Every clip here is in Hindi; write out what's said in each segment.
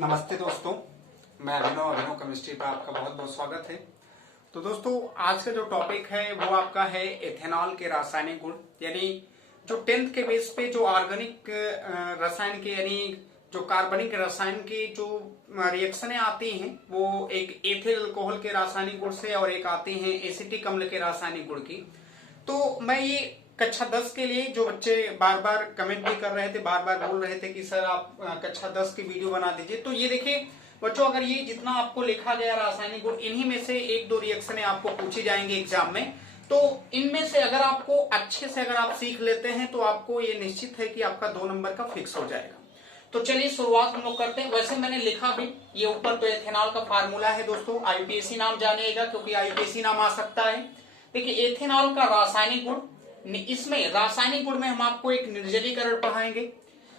नमस्ते दोस्तों, मैं अभिनव केमिस्ट्री पर आपका बहुत बहुत स्वागत है। तो दोस्तों, आज का जो टॉपिक है वो आपका है एथेनॉल के रासायनिक गुण, यानी जो 10th के बेस पे जो ऑर्गेनिक रसायन के यानी जो कार्बनिक रसायन की जो रिएक्शनें आती हैं वो एक एथिल अल्कोहल के रासायनिक गुण से और एक आती हैं एसिटिक अम्ल के रासायनिक गुण की। तो मैं ये कक्षा 10 के लिए जो बच्चे बार बार कमेंट भी कर रहे थे, बार बार बोल रहे थे कि सर आप कक्षा 10 की वीडियो बना दीजिए, तो ये देखिए बच्चों, अगर ये जितना आपको लिखा गया रासायनिक गुण, इन्हीं में से एक दो रिएक्शनें आपको पूछी जाएंगी एग्जाम में, तो इनमें से अगर आपको अच्छे से अगर आप सीख लेते हैं तो आपको ये निश्चित है कि आपका 2 नंबर का फिक्स हो जाएगा। तो चलिए शुरुआत हम लोग करते हैं। वैसे मैंने लिखा भी ये ऊपर, तो एथेनॉल का फार्मूला है दोस्तों, आईपीएसी नाम जानिएगा क्योंकि आईपीएसी नाम आ सकता है। देखिए एथेनॉल का रासायनिक गुण, इसमें रासायनिक गुण में हम आपको एक निर्जलीकरण पढ़ाएंगे,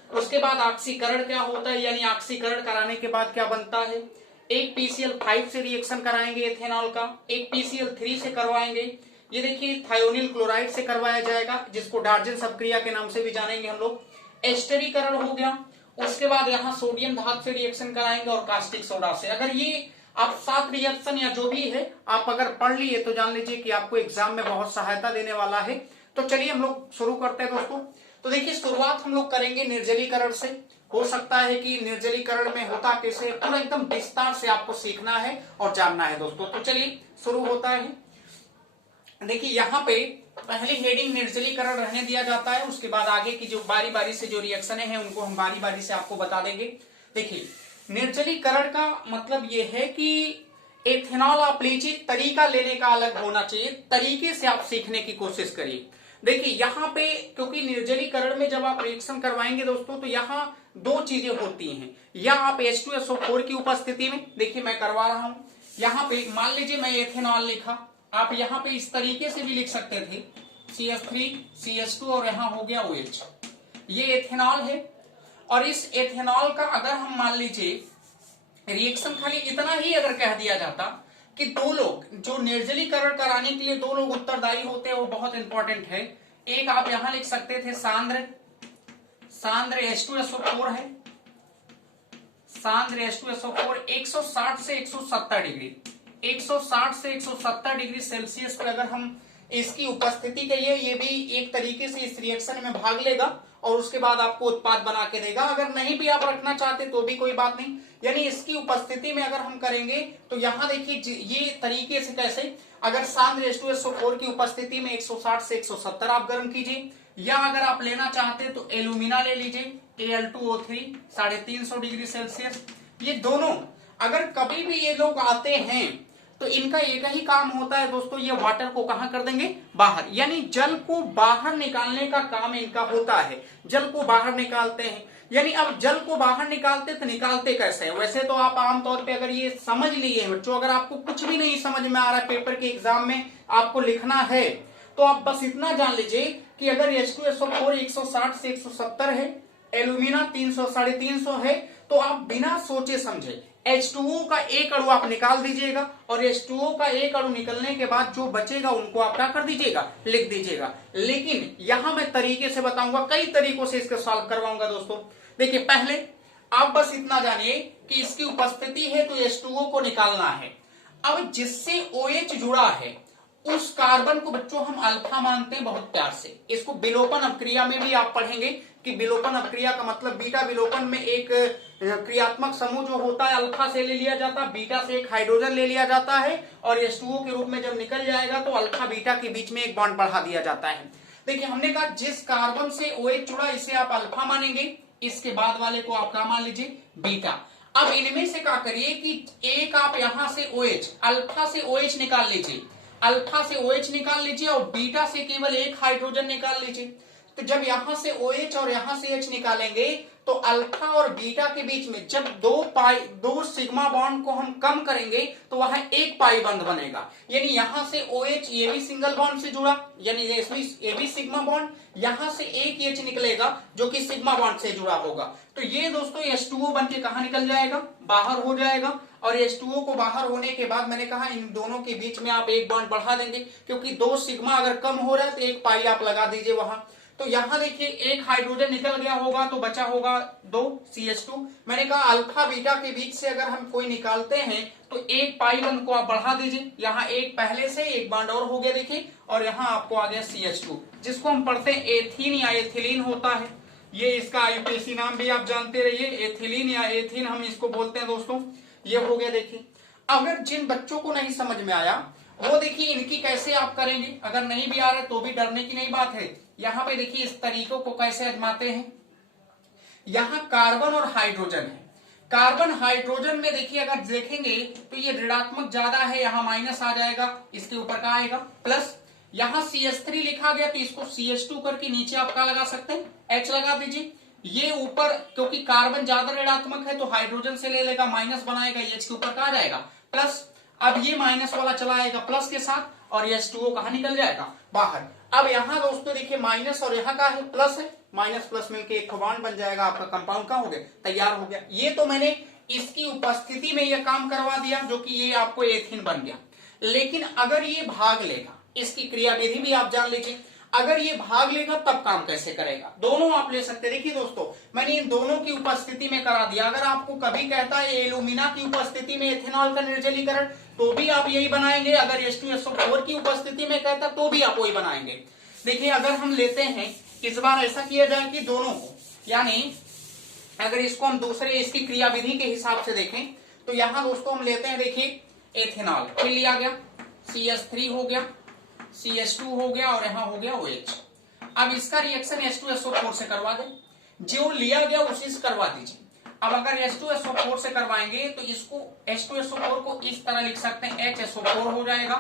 उसके बाद ऑक्सीकरण क्या होता है, यानी ऑक्सीकरण कराने के बाद क्या बनता है, एक PCl5 से रिएक्शन कराएंगे एथेनॉल का, एक PCl3 से करवाएंगे, ये देखिए थायोनिल क्लोराइड से करवाया जाएगा जिसको डार्जन अपक्रिया के नाम से भी जानेंगे हम लोग। एस्टरीकरण हो गया, उसके बाद यहाँ सोडियम धातु से रिएक्शन कराएंगे और कास्टिक सोडा से। अगर ये आप 7 रिएक्शन या जो भी है आप अगर पढ़ लिए तो जान लीजिए कि आपको एग्जाम में बहुत सहायता देने वाला है। तो चलिए हम लोग शुरू करते हैं दोस्तों। तो देखिए शुरुआत हम लोग करेंगे निर्जलीकरण से। हो सकता है कि निर्जलीकरण में होता कैसे, पूरा एकदम विस्तार से आपको सीखना है और जानना है दोस्तों। तो चलिए शुरू होता है। देखिए यहाँ पे पहली हेडिंग निर्जलीकरण रहने दिया जाता है, उसके बाद आगे की जो बारी बारी से जो रिएक्शनें हैं उनको हम बारी बारी से आपको बता देंगे। देखिए निर्जलीकरण का मतलब ये है कि एथेनॉल आप लीजिए, तरीका लेने का अलग होना चाहिए, तरीके से आप सीखने की कोशिश करिए। देखिए यहाँ पे क्योंकि निर्जलीकरण में जब आप रिएक्शन करवाएंगे दोस्तों तो यहाँ 2 चीजें होती हैं, या आप H2SO4 की उपस्थिति में, देखिए मैं करवा रहा हूं यहाँ पे, मान लीजिए मैं एथेनॉल लिखा, आप यहाँ पे इस तरीके से भी लिख सकते थे CH3 CH2 और यहाँ हो गया OH, ये एथेनॉल है। और इस एथेनॉल का अगर हम मान लीजिए रिएक्शन खाली इतना ही अगर कह दिया जाता कि 2 लोग जो निर्जलीकरण कराने के लिए 2 लोग उत्तरदायी होते हैं, वो बहुत इंपॉर्टेंट है। एक आप यहां लिख सकते थे सांद्र H2SO4 है, सांद्र H2SO4 160 से 170 डिग्री, 160 से 170 डिग्री सेल्सियस पर अगर हम इसकी उपस्थिति के ये भी एक तरीके से इस रिएक्शन में भाग लेगा और उसके बाद आपको उत्पाद बना के देगा। अगर नहीं भी आप रखना चाहते तो भी कोई बात नहीं, यानी इसकी उपस्थिति में अगर हम करेंगे तो यहां देखिए ये तरीके से कैसे, अगर सांद्र H2SO4 की उपस्थिति में 160 से 170 आप गर्म कीजिए, या अगर आप लेना चाहते तो एल्यूमिना ले लीजिए Al2O3 350 डिग्री सेल्सियस। ये दोनों अगर कभी भी ये लोग आते हैं तो इनका एक ही काम होता है दोस्तों, ये वाटर को कहां कर देंगे, बाहर, यानी जल को बाहर निकालने का काम इनका होता है, जल को बाहर निकालते हैं। यानी अब जल को बाहर निकालते तो निकालते कैसे है, वैसे तो आप आमतौर पे अगर ये समझ लिए बच्चों, अगर आपको कुछ भी नहीं समझ में आ रहा है, पेपर के एग्जाम में आपको लिखना है, तो आप बस इतना जान लीजिए कि अगर H2SO4 160 से 170 है, एल्यूमिना 300 350 है, तो आप बिना सोचे समझे H2O का एक अणु आप निकाल दीजिएगा और H2O का एक अणु निकलने के बाद जो बचेगा उनको आप क्या कर दीजिएगा, लिख दीजिएगा। लेकिन यहां मैं तरीके से बताऊंगा, कई तरीकों से इसको सॉल्व करवाऊंगा दोस्तों। देखिए पहले आप बस इतना जानिए कि इसकी उपस्थिति है तो H2O को निकालना है। अब जिससे OH जुड़ा है उस कार्बन को बच्चों हम अल्फा मानते हैं बहुत प्यार से। इसको विलोपन अपक्रिया में भी आप पढ़ेंगे कि विलोपन अपक्रिया का मतलब बीटा विलोपन में एक क्रियात्मक समूह जो होता है अल्फा से ले लिया जाता है, बीटा से एक हाइड्रोजन ले लिया जाता है और H2O के रूप में जब निकल जाएगा तो अल्फा बीटा के बीच में एक बॉन्ड बढ़ा दिया जाता है। देखिए हमने कहा जिस कार्बन से OH जुड़ा इसे आप अल्फा मानेंगे, इसके बाद वाले को आप क्या मान लीजिए, बीटा। अब इनमें से क्या करिए कि एक आप यहां से OH, अल्फा से OH निकाल लीजिए, अल्फा से OH निकाल लीजिए और बीटा से केवल एक हाइड्रोजन निकाल लीजिए। तो जब यहां से OH और यहां से H निकालेंगे तो अल्फा और बीटा के बीच में जब 2 सिग्मा बॉन्ड को हम कम करेंगे तो वहां एक पाई बंध बनेगा, यानी यहां से OH ये भी सिंगल बॉन्ड से जुड़ा, यानी ये भी सिग्मा बॉन्ड, यहां से एक H निकलेगा जो कि सिग्मा बॉन्ड से जुड़ा होगा। तो ये दोस्तों H2O बन के कहां निकल जाएगा, बाहर हो जाएगा। और H2O को बाहर होने के बाद मैंने कहा इन दोनों के बीच में आप एक बॉन्ड बढ़ा देंगे, क्योंकि 2 सिग्मा अगर कम हो रहा है तो एक पाई आप लगा दीजिए वहां। तो यहां देखिए एक हाइड्रोजन निकल गया होगा तो बचा होगा 2 CH2। मैंने कहा अल्फा बीटा के बीच से अगर हम कोई निकालते हैं तो एक पाई बंद को आप बढ़ा दीजिए, यहाँ एक पहले से एक बॉन्ड और हो गया देखिए, और यहाँ आपको आ गया CH2, जिसको हम पढ़ते हैं एथीन या एथिलीन होता है। ये इसका आईयूपीएसी नाम भी आप जानते रहिए, एथिलीन या एथीन हम इसको बोलते हैं दोस्तों। ये हो गया देखिए। अगर जिन बच्चों को नहीं समझ में आया वो देखिए इनकी कैसे आप करेंगे, अगर नहीं भी आ रहा तो भी डरने की नहीं बात है। यहाँ पे देखिए इस तरीकों को कैसे आजमाते हैं। यहाँ कार्बन और हाइड्रोजन है, कार्बन हाइड्रोजन में देखिए अगर देखेंगे तो ये ऋणात्मक ज्यादा है, यहाँ माइनस आ जाएगा, इसके ऊपर का आएगा प्लस। यहाँ CH3 लिखा गया तो इसको CH2 करके नीचे आप क्या लगा सकते हैं, H लगा दीजिए। ये ऊपर क्योंकि कार्बन ज्यादा ऋणात्मक है तो हाइड्रोजन से ले लेगा, माइनस बनाएगा, H के ऊपर का आ जाएगा प्लस। अब ये माइनस वाला चला आएगा प्लस के साथ और H2O कहाँ निकल जाएगा, बाहर। अब यहाँ दोस्तों देखिए माइनस और यहाँ का है प्लस है, माइनस प्लस मिलके एक बॉन्ड बन जाएगा, आपका कंपाउंड का हो गया, तैयार हो गया। ये तो मैंने इसकी उपस्थिति में यह काम करवा दिया जो कि ये आपको एथीन बन गया। लेकिन अगर ये भाग लेगा, इसकी क्रियाविधि भी आप जान लीजिए, अगर ये भाग लेगा तब काम कैसे करेगा, दोनों आप ले सकते हैं। देखिए दोस्तों मैंने इन दोनों की उपस्थिति में करा दिया। अगर आपको कभी कहता है एल्यूमिना की उपस्थिति में एथेनॉल का निर्जलीकरण तो भी आप यही बनाएंगे, अगर H2SO4 की उपस्थिति में कहता तो भी आप वही बनाएंगे। देखिए अगर हम लेते हैं, इस बार ऐसा किया जाए कि दोनों को, यानी अगर इसको हम दूसरे इसकी क्रियाविधि के हिसाब से देखें तो यहां दोस्तों हम लेते हैं, देखिए एथेनॉल फिर लिया गया, CH3 हो गया, CH2 हो गया और यहाँ हो गया OH। अब इसका रिएक्शन H2SO4 से करवा दें, जो लिया गया उसी से करवा दीजिए। अब अगर H2SO4 से करवाएंगे तो इसको H2SO4 को इस तरह लिख सकते हैं, HSO4 हो जाएगा।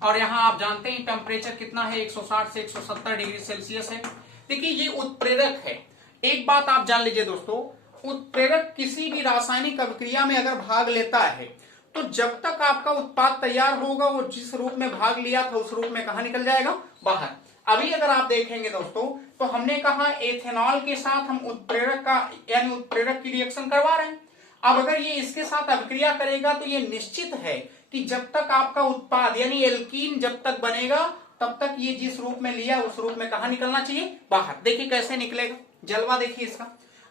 और यहाँ आप जानते हैं टेम्परेचर कितना है, 160 से 170 डिग्री सेल्सियस है। देखिए ये उत्प्रेरक है। एक बात आप जान लीजिए दोस्तों, उत्प्रेरक किसी भी रासायनिक अभिक्रिया में अगर भाग लेता है तो जब तक आपका उत्पाद तैयार होगा वो जिस रूप में भाग लिया था उस रूप में कहा निकल जाएगा, बाहर। अभी अगर आप देखेंगे दोस्तों तो हमने कहा एथेनॉल के साथ हम उत्प्रेरक का यानी उत्प्रेरक की रिएक्शन करवा रहे हैं। अब अगर ये इसके साथ अभिक्रिया करेगा तो ये निश्चित है कि जब तक आपका उत्पाद यानी एल्कीन जब तक बनेगा तब तक ये जिस रूप में लिया उस रूप में कहा निकलना चाहिए, बाहर। देखिए कैसे निकलेगा, जलवा देखिए इसका।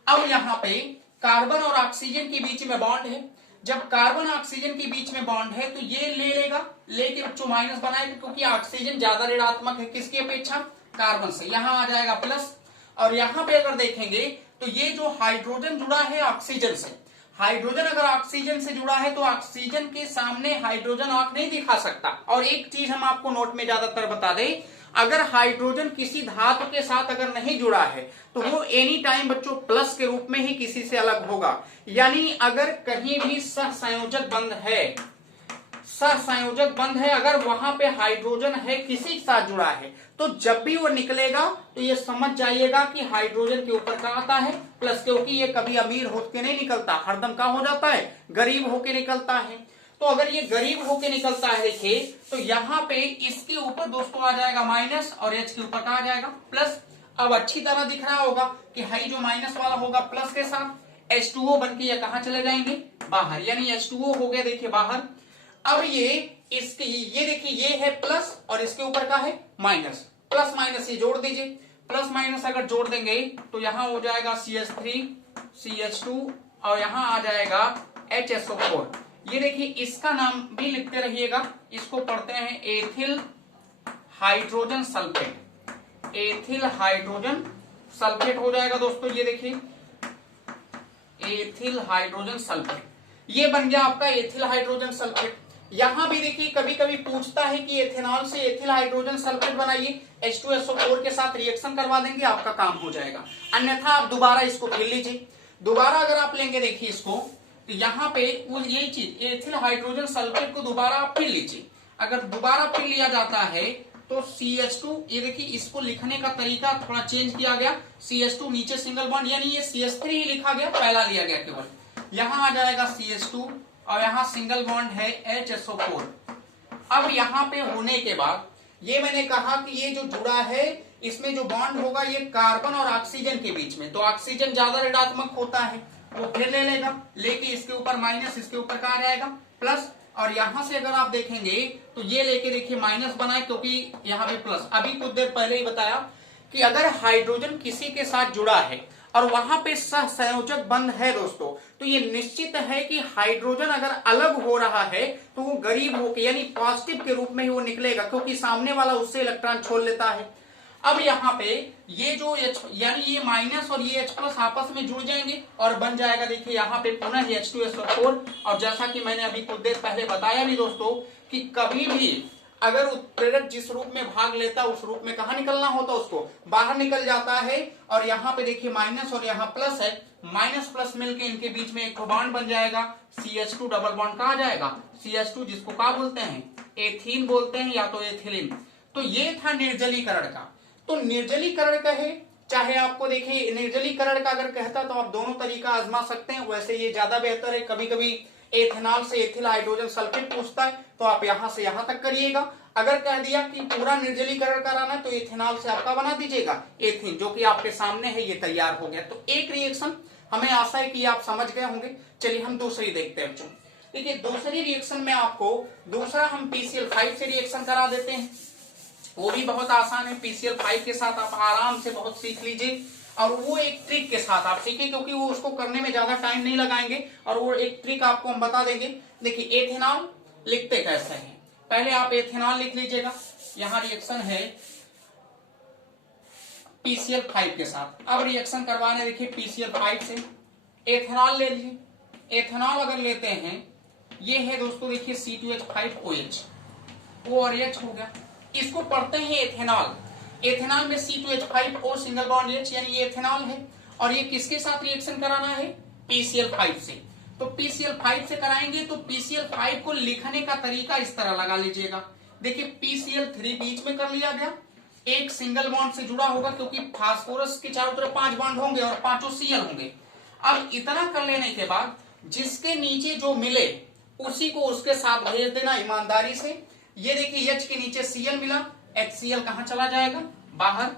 अब यहाँ पे कार्बन और ऑक्सीजन के बीच में बॉन्ड है, जब कार्बन ऑक्सीजन के बीच में बॉन्ड है तो ये ले लेगा, लेके बच्चों माइनस बनाएगा क्योंकि ऑक्सीजन ज्यादा ऋणात्मक है किसकी अपेक्षा, कार्बन से, यहाँ आ जाएगा प्लस। और यहाँ पे अगर देखेंगे तो ये जो हाइड्रोजन जुड़ा है ऑक्सीजन से, हाइड्रोजन अगर ऑक्सीजन से जुड़ा है तो ऑक्सीजन के सामने हाइड्रोजन आंख नहीं दिखा सकता। और एक चीज हम आपको नोट में ज्यादातर बता दें, अगर हाइड्रोजन किसी धातु के साथ अगर नहीं जुड़ा है तो वो एनी टाइम बच्चों प्लस के रूप में ही किसी से अलग होगा। यानी अगर कहीं भी सहसंयोजक बंध है, सहसंयोजक बंध है, अगर वहां पे हाइड्रोजन है किसी के साथ जुड़ा है तो जब भी वो निकलेगा तो ये समझ जाइएगा कि हाइड्रोजन के ऊपर का आता है प्लस, क्योंकि ये कभी अमीर होके नहीं निकलता, हरदम का हो जाता है, गरीब होके निकलता है। तो अगर ये गरीब होके निकलता है देखिए तो यहाँ पे इसके ऊपर दोस्तों आ जाएगा माइनस और H के ऊपर का आ जाएगा प्लस। अब अच्छी तरह दिख रहा होगा कि हाई जो माइनस वाला होगा प्लस के साथ H2O बन के ये कहाँ चले जाएंगे, बाहर, यानी H2O हो गया देखिए बाहर। अब ये इसके ये देखिए ये है प्लस और इसके ऊपर का है माइनस, प्लस माइनस ये जोड़ दीजिए, प्लस माइनस अगर जोड़ देंगे तो यहाँ हो जाएगा CH3 CH2 और यहाँ आ जाएगा HSO4। ये देखिए इसका नाम भी लिखते रहिएगा, इसको पढ़ते हैं ethyl hydrogen sulphate, ethyl hydrogen sulphate हो जाएगा दोस्तों। ये देखिए एथिल हाइड्रोजन सल्फेट, ये बन गया आपका एथिल हाइड्रोजन सल्फेट। यहां भी देखिए कभी कभी पूछता है कि एथेनॉल से एथिल हाइड्रोजन सल्फेट बनाइए, H2SO4 के साथ रिएक्शन करवा देंगे, आपका काम हो जाएगा। अन्यथा आप दोबारा इसको फिर लीजिए, दोबारा अगर आप लेंगे देखिए इसको तो यहाँ पे वो यही चीज एथिल हाइड्रोजन सल्फेट को दोबारा आप फिर लीजिए। अगर दोबारा फिर लिया जाता है तो CH2, ये देखिए इसको लिखने का तरीका थोड़ा चेंज किया गया, CH2 नीचे सिंगल बॉन्ड, यानी ये CH3 ही लिखा गया, पहला लिया गया केवल, यहाँ आ जाएगा CH2 और यहाँ सिंगल बॉन्ड है HSO4। अब यहाँ पे होने के बाद ये मैंने कहा कि ये जो जुड़ा है इसमें जो बॉन्ड होगा ये कार्बन और ऑक्सीजन के बीच में, तो ऑक्सीजन ज्यादा ऋणात्मक होता है वो फिर ले लेगा, लेके इसके ऊपर माइनस इसके ऊपर का आ जाएगा प्लस। और यहां से अगर आप देखेंगे तो ये लेके देखिए माइनस बनाए क्योंकि यहाँ पे प्लस, अभी कुछ देर पहले ही बताया कि अगर हाइड्रोजन किसी के साथ जुड़ा है और वहां पे सहसंयोजक बंध है दोस्तों, तो ये निश्चित है कि हाइड्रोजन अगर अलग हो रहा है तो वो गरीब होकर यानी पॉजिटिव के रूप में ही वो निकलेगा, क्योंकि सामने वाला उससे इलेक्ट्रॉन छोड़ लेता है। अब यहाँ पे ये जो H यानी ये माइनस और ये H प्लस आपस में जुड़ जाएंगे और बन जाएगा, देखिए यहाँ पे पुनः H2SO4। और जैसा कि मैंने अभी कुछ देर पहले बताया भी दोस्तों कि कभी भी अगर उत्प्रेरक जिस रूप में भाग लेता उस रूप में कहा निकलना होता, उसको बाहर निकल जाता है। और यहाँ पे देखिए माइनस और यहाँ प्लस है, माइनस प्लस मिलके इनके बीच में एक बॉन्ड बन जाएगा, CH2 डबल बॉन्ड कहा जाएगा। CH2 जिसको क्या बोलते हैं, एथीन बोलते हैं या तो एथिलीन। तो ये था निर्जलीकरण का। तो निर्जलीकरण कहे चाहे आपको देखिए निर्जलीकरण का अगर कहता तो आप दोनों तरीका आजमा सकते हैं, वैसे ये ज्यादा बेहतर है। कभी कभी एथेनॉल से एथिल हाइड्रोजन सल्फेट पूछता है तो आप यहां से यहां तक करिएगा। अगर कह दिया कि पूरा निर्जलीकरण कराना तो एथेनॉल से आपका बना दीजिएगा एथिन, जो कि आपके सामने है, ये तैयार हो गया। तो एक रिएक्शन हमें आशा है कि आप समझ गए होंगे। चलिए हम दूसरी देखते हैं बच्चों। देखिए दूसरी रिएक्शन में आपको दूसरा हम PCl5 से रिएक्शन करा देते हैं, वो भी बहुत आसान है। PCl5 के साथ आप आराम से बहुत सीख लीजिए, और वो एक ट्रिक के साथ आप सीखिए, क्योंकि वो उसको करने में ज्यादा टाइम नहीं लगाएंगे और वो एक ट्रिक आपको हम बता देंगे। देखिए एथेनॉल लिखते कैसे हैं, पहले आप एथेनॉल लिख लीजिएगा। यहाँ रिएक्शन है PCl5 के साथ। अब रिएक्शन करवाने देखिए PCl5 से एथेनॉल ले लीजिए। एथेनॉल अगर लेते हैं, ये है दोस्तों देखिए C2H5OH, O और H हो गया। इसको पढ़ते हैं एथेनॉल। एथेनॉल में C2H5O सिंगल बॉन्ड H, यानी ये एथेनॉल है। और ये किसके साथ रिएक्शन कराना है, PCl5 से। तो PCl5 से कराएंगे तो PCl5 को लिखने का तरीका इस तरह लगा लीजिएगा। देखिए PCl3 बीच में कर लिया गया, एक सिंगल बॉन्ड से जुड़ा होगा, क्योंकि फास्फोरस के चारों तरफ 5 बॉन्ड होंगे और 5 Cl होंगे। अब इतना कर लेने के बाद जिसके नीचे जो मिले उसी को उसके साथ भेज देना ईमानदारी से। ये देखिए H के नीचे Cl मिला, HCl कहां चला जाएगा, बाहर,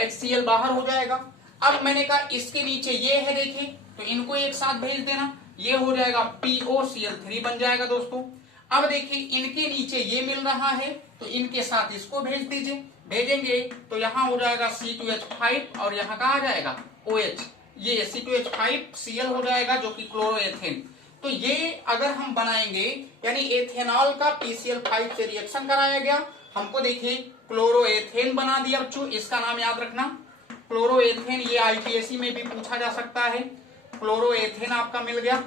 HCl बाहर हो जाएगा। अब मैंने कहा इसके नीचे ये है देखिए, तो इनको एक साथ भेज देना, ये हो जाएगा POCl3 बन जाएगा दोस्तों। अब देखिए इनके नीचे ये मिल रहा है तो इनके साथ इसको भेज दीजिए, भेजेंगे तो यहाँ हो जाएगा C2H5 और यहाँ कहा जाएगा OH, ये C2H5Cl हो जाएगा जो कि क्लोरोएथेन। तो ये अगर हम बनाएंगे यानी एथेनॉल का PCl5 से रिएक्शन कराया गया, हमको देखिए क्लोरोएथेन बना दिया बच्चों। इसका नाम याद रखना क्लोरोएथेन, ये IPSC में भी पूछा जा सकता है। क्लोरोएथेन आपका मिल गया,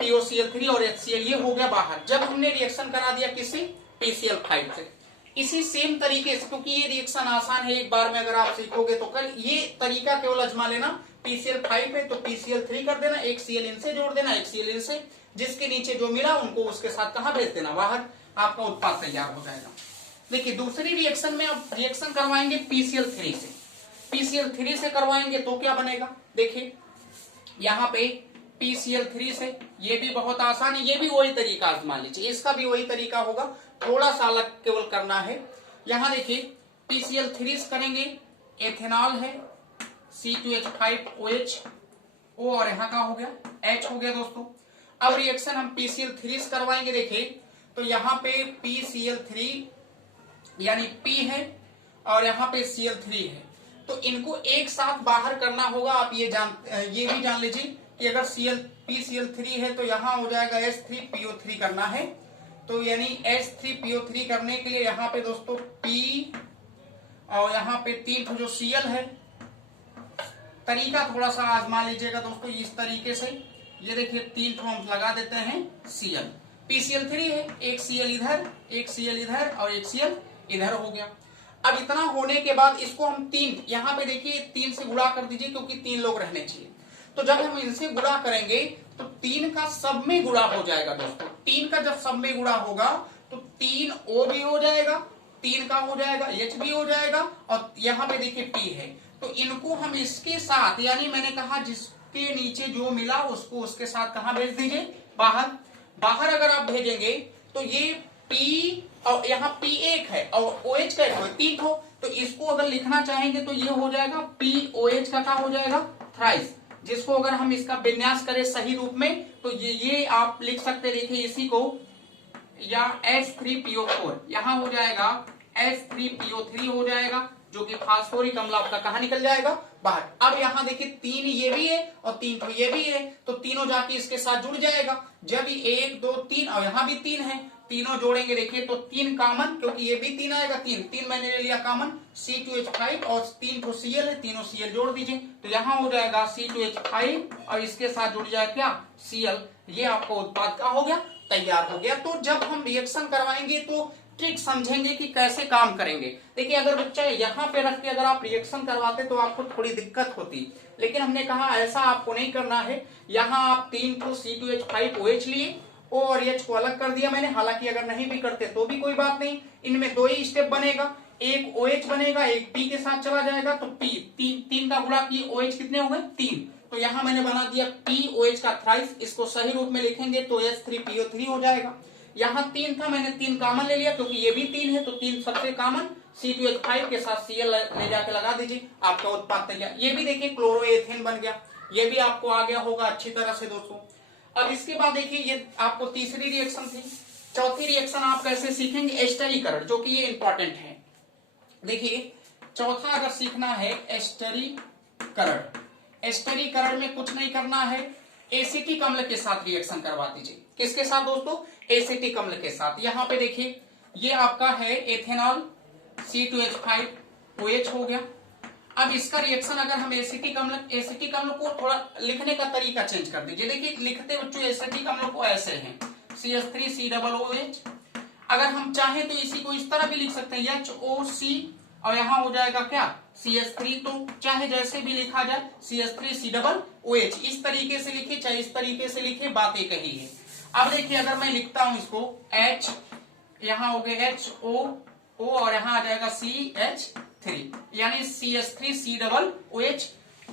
POCl3 और HCl ये हो गया बाहर, जब हमने रिएक्शन करा दिया किससे, PCl5 से। इसी सेम तरीके से, क्योंकि ये रिएक्शन आसान है, एक बार में अगर आप सीखोगे तो कल ये तरीका केवल आजमा लेना। PCl5 है तो PCl3 कर देना, एक Cl इनसे जोड़ देना, एक Cl इनसे, जिसके नीचे जो मिला उनको उसके साथ कहा भेज देना, बाहर, आपका उत्पाद तैयार हो जाएगा। देखिए दूसरी रिएक्शन में अब रिएक्शन करवाएंगे PCl3 से। PCl3 से करवाएंगे तो क्या बनेगा, देखिए यहाँ पे PCl3 से, ये भी बहुत आसान है, ये भी वही तरीका आजमा लीजिए, इसका भी वही तरीका होगा, थोड़ा सा अलग केवल करना है। यहाँ देखिए PCl3 से करेंगे, एथेनॉल है C2H5OH, O और यहाँ का हो गया H हो गया दोस्तों। अब रिएक्शन हम PCl3 से करवाएंगे, देखिए तो यहाँ पे PCl3 यानी P है और यहाँ पे Cl3 है, तो इनको एक साथ बाहर करना होगा। आप ये भी जान लीजिए कि अगर PCl3 है तो यहाँ हो जाएगा H3PO3 करना है, तो यानी H3PO3 करने के लिए यहाँ पे दोस्तों P और यहाँ पे 3 जो Cl है, तरीका थोड़ा सा आजमा लीजिएगा दोस्तों इस तरीके से। ये देखिए 3 हम लगा देते हैं Cl, PCl3 है, एक Cl इधर, एक Cl इधर और एक Cl इधर हो गया। अब इतना होने के बाद इसको हम 3, यहाँ पे देखिए 3 से गुणा कर दीजिए, क्योंकि 3 लोग रहने चाहिए। तो जब हम इनसे गुणा करेंगे तो 3 का सब में गुणा हो जाएगा दोस्तों। 3 का जब सब में गुणा होगा तो 3O भी हो जाएगा, 3 का हो जाएगा H भी हो जाएगा, और यहाँ पे देखिए P है, तो इनको हम इसके साथ, यानी मैंने कहा जिसके नीचे जो मिला उसको उसके साथ कहाँ भेज दीजिए, बाहर। बाहर अगर आप भेजेंगे तो ये P और यहाँ P1 है और OH का 3 हो, तो इसको अगर लिखना चाहेंगे तो ये हो जाएगा POH का क्या हो जाएगा, थ्राइस, जिसको अगर हम इसका विन्यास करें सही रूप में तो ये आप लिख सकते, देखिए इसी को, या H3PO4 यहाँ हो जाएगा H3PO3 हो जाएगा, जो कि फास्फोरिक अम्ल आपका कहाँ निकल जाएगा, बाहर। अब यहाँ देखिए 3 ये भी है और 3 तो ये भी है, तो तीनों जाके इसके साथ जुड़ जाएगा। जब 1 2 3 और यहाँ भी 3 है, तीनों जोड़ेंगे देखिए तो 3 कॉमन, क्योंकि ये भी 3 आएगा, 3 मैंने ले लिया कॉमन, C2H5 और 3 तो Cl है, तीनों Cl जोड़ दीजिए तो यहाँ हो जाएगा C2H5 और इसके साथ जुड़ जाएगा क्या, Cl। ये आपका उत्पाद का हो गया, तैयार हो गया। तो जब हम रिएक्शन करवाएंगे तो ट्रिक समझेंगे कि कैसे काम करेंगे। देखिए अगर बच्चा यहाँ पे रख के अगर आप रिएक्शन करवाते तो आपको थोड़ी दिक्कत होती, लेकिन हमने कहा ऐसा आपको नहीं करना है। यहाँ आप 3 को C2H5OH लिए, O और H को अलग कर दिया मैंने, हालांकि अगर नहीं भी करते तो भी कोई बात नहीं, इनमें 2 ही स्टेप बनेगा, एक OH बनेगा, एक P के साथ चला जाएगा, तो P 3 का गुणा की OH कितने हो गए 3, तो यहाँ मैंने बना दिया POH का थ्राइस, इसको सही रूप में लिखेंगे तो H3PO3 हो जाएगा। यहाँ 3 था, मैंने 3 कॉमन ले लिया क्योंकि ये भी 3 है, तो 3 सबसे कॉमन, C2H5 के साथ Cl ले जाके लगा दीजिए, आपका उत्पाद तैयार। ये भी देखिए क्लोरोएथेन बन गया, ये भी आपको आ गया होगा अच्छी तरह से दोस्तों। अब इसके बाद देखिए ये आपको तीसरी रिएक्शन थी। चौथी रिएक्शन आप कैसे सीखेंगे, एस्टरीकरण, जो कि ये इंपॉर्टेंट है। देखिए चौथा अगर सीखना है एस्टरीकरण, एस्टरीकरण में कुछ नहीं करना है, एसिटिक अम्ल के साथ रिएक्शन करवा दीजिए। किसके साथ दोस्तों, एसिटिक अम्ल के साथ। यहाँ पे देखिए ये आपका है एथेनॉल, C2H5OH हो गया। अब इसका रिएक्शन अगर हम एसिटिक अम्ल को थोड़ा लिखने का तरीका चेंज कर दीजिए। देखिए लिखते बच्चों एसिटिक अम्ल को ऐसे हैं, CH3COOH। अगर हम चाहें तो इसी को इस तरह भी लिख सकते हैं, HOC और यहाँ हो जाएगा क्या CH3, तो चाहे जैसे भी लिखा जाए CH3COOH, इस तरीके से लिखे चाहे इस तरीके से लिखे, बात एक ही है। अब देखिए अगर मैं लिखता हूं इसको H, यहाँ हो गए HOO और यहाँ आ जाएगा CH3, यानी CH3COOH।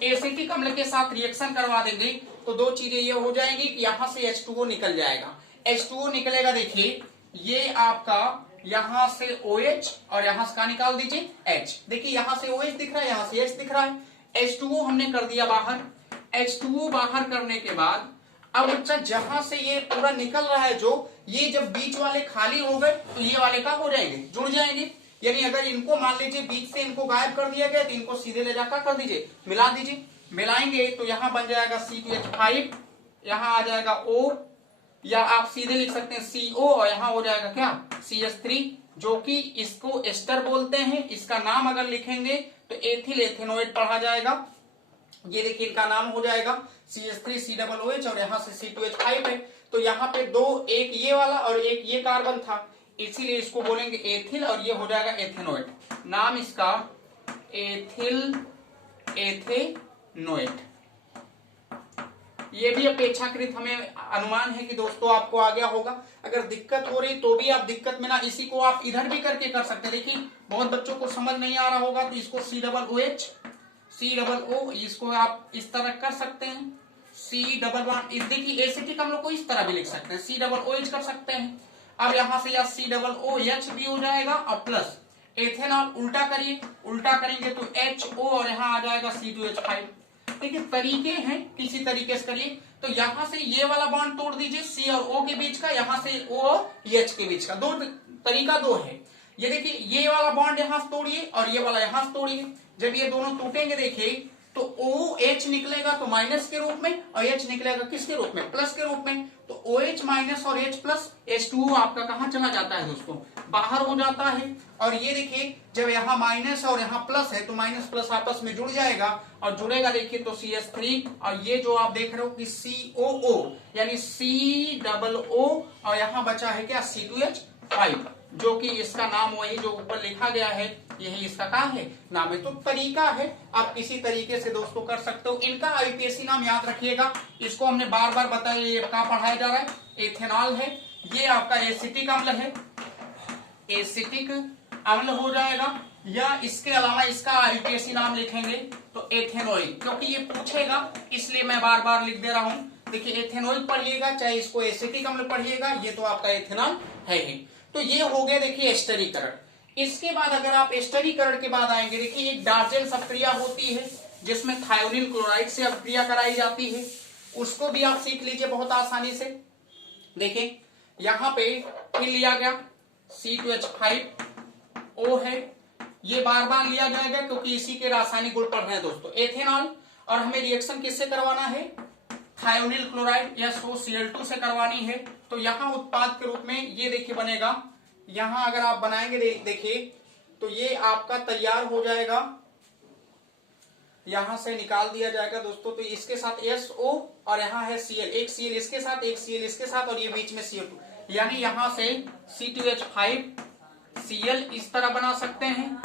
एसिटिक अम्ल के साथ रिएक्शन करवा देंगे तो 2 चीजें ये हो जाएंगी कि यहाँ से H2O निकल जाएगा, H2O निकलेगा। देखिए ये आपका यहां से OH और यहां से निकाल दीजिए H। देखिए यहां से OH दिख रहा है, यहां से H दिख रहा है, H2O हमने कर दिया बाहर। H2O बाहर करने के बाद अब बच्चा जहां से ये पूरा निकल रहा है, जो ये जब बीच वाले खाली हो गए तो ये वाले क्या हो जाएंगे, जुड़ जाएंगे। यानी अगर इनको मान लीजिए बीच से इनको गायब कर दिया गया तो इनको सीधे ले जाकर कर दीजिए, मिला दीजिए। मिलाएंगे तो यहां बन जाएगा C2H5, यहां आ जाएगा O, या आप सीधे लिख सकते हैं CO और यहाँ हो जाएगा क्या CH3, जो कि इसको एस्टर बोलते हैं। इसका नाम अगर लिखेंगे तो एथिल एथेनोएट पढ़ा जाएगा। ये देखिए इनका नाम हो जाएगा CH3COOH और यहाँ से C2H5 है, तो यहाँ पे 2, एक ये वाला और एक ये कार्बन था, इसीलिए इसको बोलेंगे एथिल और ये हो जाएगा एथेनोएट। नाम इसका एथिल एथेनोएट। ये भी अपेक्षाकृत हमें अनुमान है कि दोस्तों आपको आ गया होगा। अगर दिक्कत हो रही तो भी आप दिक्कत में ना, इसी को आप इधर भी करके कर सकते हैं। देखिए बहुत बच्चों को समझ नहीं आ रहा होगा तो इसको COOH COO इसको आप इस तरह कर सकते हैं, C देखिए एसिटिक अम्ल को इस तरह भी लिख सकते हैं, COOH कर सकते हैं। अब यहां से या COOH भी हो जाएगा और प्लस एथेनॉल उल्टा करिए, उल्टा करेंगे तो HO और यहाँ आ जाएगा C2H5। देखिए तरीके हैं, किसी तरीके से करिए। तो यहां से ये वाला बॉन्ड तोड़ दीजिए C और O के बीच का, यहां से O और H के बीच का, तरीका दो है। ये देखिए ये वाला बॉन्ड यहां से तोड़िए और ये वाला यहां से तोड़िए। जब ये दोनों टूटेंगे देखिए तो OH निकलेगा तो माइनस के रूप में और H निकलेगा किसके रूप में, प्लस के रूप में। तो OH माइनस और H प्लस, H2O आपका कहां चला जाता है दोस्तों, बाहर हो जाता है। और ये देखिए जब यहाँ माइनस और यहाँ प्लस है तो माइनस प्लस आपस में जुड़ जाएगा और जुड़ेगा देखिए तो CH3 और ये जो आप देख रहे हो कि COO यानी COO और यहाँ बचा है क्या C2H5, जो कि इसका नाम वही जो ऊपर लिखा गया है, यही इसका क्या है नाम है। तो तरीका है, आप किसी तरीके से दोस्तों कर सकते हो। इनका IUPAC नाम याद रखिएगा, इसको हमने बार बार बताया, ये कहाँ पढ़ाया जा रहा है, एथेनॉल है। ये आपका एसिटिक अम्ल है, एसिटिक अम्ल हो जाएगा, या इसके अलावा इसका IUPAC नाम लिखेंगे तो एथेनॉइल, क्योंकि ये पूछेगा इसलिए मैं बार बार लिख दे रहा हूं। देखिए एथेनॉइल पढ़िएगा चाहे इसको एसिटिक अम्ल पढ़िएगा, ये तो आपका एथेनॉल है ही। तो ये हो गया देखिए एस्टरीकरण। इसके बाद अगर आप एस्टरीकरण के बाद आएंगे, देखिए एक डार्जेंस अपक्रिया होती है जिसमें थायोनिल क्लोराइड से अपक्रिया कराई जाती है, उसको भी आप सीख लीजिए बहुत आसानी से। देखिए यहाँ पे फिर लिया गया C2H5O है, ये बार बार लिया जाएगा क्योंकि इसी के रासायनिक गुण पढ़ रहे हैं दोस्तों, एथेनॉल। और हमें रिएक्शन किससे करवाना है, थायोनिल क्लोराइड या SOCl2 से करवानी है। तो यहाँ उत्पाद के रूप में ये देखिए बनेगा, यहाँ अगर आप बनाएंगे देखिए तो ये आपका तैयार हो जाएगा, यहां से निकाल दिया जाएगा दोस्तों। तो इसके साथ SO और यहाँ है Cl, एक Cl इसके साथ, एक Cl इसके साथ, और ये बीच में CO2, यानी यहां से C2H5Cl इस तरह बना सकते हैं।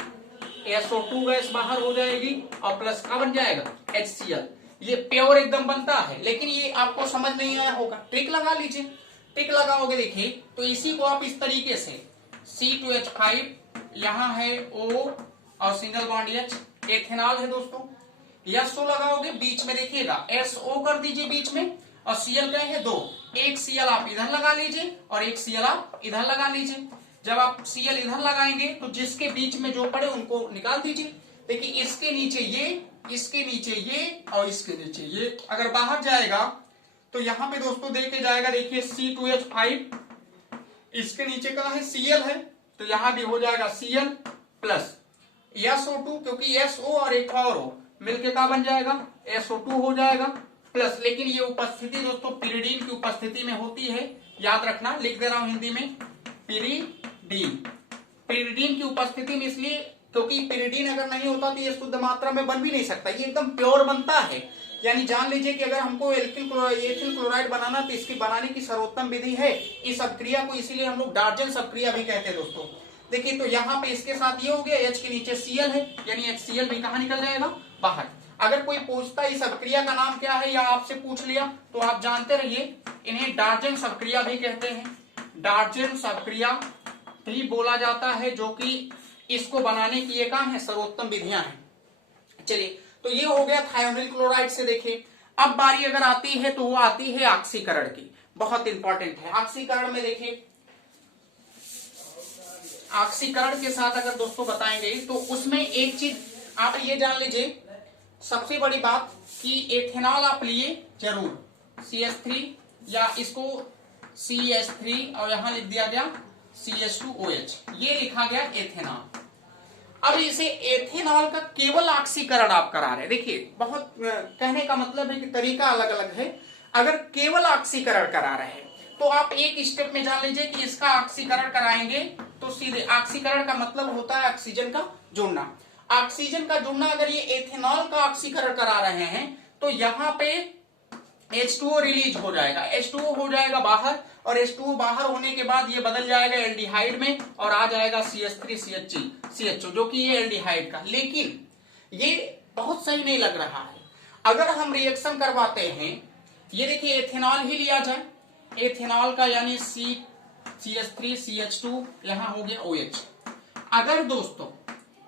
SO2 गैस बाहर हो जाएगी और प्लस का बन जाएगा HCl। ये प्योर एकदम बनता है, लेकिन ये आपको समझ नहीं आया होगा, ट्रिक लगा लीजिए। ट्रिक लगाओगे देखिए तो इसी को आप इस तरीके से C2H5, यहाँ है O और सिंगल बॉन्ड H, एथेनॉल है दोस्तों। SO लगाओगे बीच में देखिएगा, SO कर दीजिए बीच में, और Cl क्या है 2, एक Cl आप इधर लगा लीजिए और एक Cl आप इधर लगा लीजिए। जब आप Cl इधर लगाएंगे तो जिसके बीच में जो पड़े उनको निकाल दीजिए। देखिए इसके नीचे ये, इसके नीचे ये और इसके नीचे ये, अगर बाहर जाएगा तो यहाँ पे दोस्तों देखे जाएगा, देखिए C2H5, इसके नीचे का है Cl है, तो यहां भी हो जाएगा Cl प्लस SO2, क्योंकि SO और एक और O मिलके का बन जाएगा, SO2 हो जाएगा प्लस। लेकिन ये उपस्थिति दोस्तों पिरिडीन की उपस्थिति में होती है, याद रखना, लिख दे रहा हूं हिंदी में, पिरिडीन। पिरिडीन की उपस्थिति में इसलिए क्योंकि पिरिडीन अगर नहीं होता तो ये शुद्ध मात्रा में बन भी नहीं सकता, ये एकदम प्योर बनता है। यानी जान लीजिए कि अगर हमको एथिल क्लोराइड बनाना तो इसकी बनाने की सर्वोत्तम विधि है इस अभिक्रिया को, इसीलिए हम लोग डार्जन अभिक्रिया भी कहते हैं दोस्तों। देखिए तो यहाँ पे इसके साथ ये हो गया, H के नीचे Cl है, यानी HCl भी कहाँ निकल जाएगा, बाहर। अगर कोई पूछता इस अभिक्रिया का नाम क्या है या आपसे पूछ लिया तो आप जानते रहिए, इन्हें डार्जन अभिक्रिया भी कहते हैं। डार्जन अभिक्रिया भी बोला जाता है, जो कि इसको बनाने की ये कहाँ है, सर्वोत्तम विधियां हैं। चलिए तो ये हो गया थायोनिल क्लोराइड से। देखिए अब बारी अगर आती है तो वो आती है ऑक्सीकरण की, बहुत इंपॉर्टेंट है। ऑक्सीकरण में देखिए, ऑक्सीकरण के साथ अगर दोस्तों बताएंगे तो उसमें एक चीज आप ये जान लीजिए, सबसे बड़ी बात कि एथेनॉल आप लिए जरूर, CH3 या इसको CH3 और यहां लिख दिया गया CH2OH, ये लिखा गया एथेनॉल। अब इसे एथेनॉल का केवल ऑक्सीकरण आप करा रहे हैं। देखिए बहुत कहने का मतलब है कि तरीका अलग अलग है। अगर केवल ऑक्सीकरण करा रहे हैं तो आप एक स्टेप में जान लीजिए कि इसका ऑक्सीकरण कराएंगे तो सीधे, ऑक्सीकरण का मतलब होता है ऑक्सीजन का जुड़ना। ऑक्सीजन का जुड़ना, अगर ये एथेनॉल का ऑक्सीकरण करा रहे हैं तो यहाँ पे H2O रिलीज हो जाएगा, H2O हो जाएगा बाहर, और H2O बाहर होने के बाद ये बदल जाएगा एल्डिहाइड में और आ जाएगा CH3CHO, जो कि ये एल्डिहाइड का। लेकिन ये बहुत सही नहीं लग रहा है। अगर हम रिएक्शन करवाते हैं, ये देखिए एथेनॉल ही लिया जाए, एथेनॉल का यानी CH3CH2 यहां हो गया OH। अगर दोस्तों